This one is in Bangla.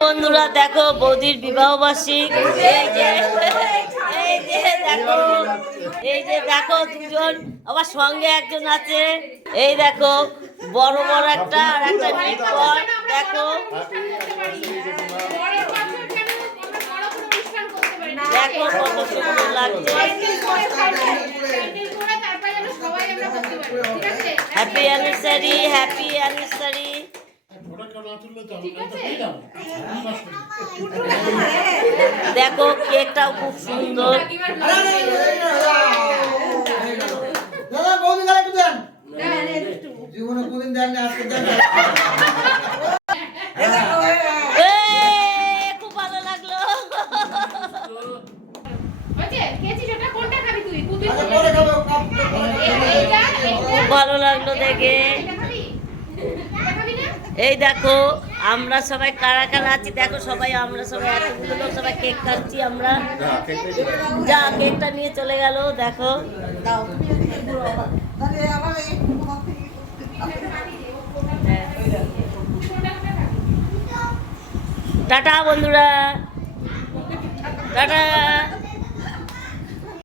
বন্ধুরা দেখো বৌদির বিবাহ বার্ষিক। এই যে দেখো দুজন, আবার সঙ্গে একজন আছে। এই দেখো বড় বড় একটা আর একটা নিপন। দেখো দেখো কত সুন্দর লাগছে। Happy anniversary, happy anniversary. দেখো কেকটাও খুব সুন্দর। খুব ভালো লাগলো, খুব ভালো লাগলো দেখে। এই দেখো আমরা সবাই কারা কারা আছি দেখো, সবাই আমরা সবাই এতগুলো লোক সবাই কেক খাচ্ছি আমরা। যা কেকটা নিয়ে চলে গেল দেখো। টাটা বন্ধুরা, টাটা।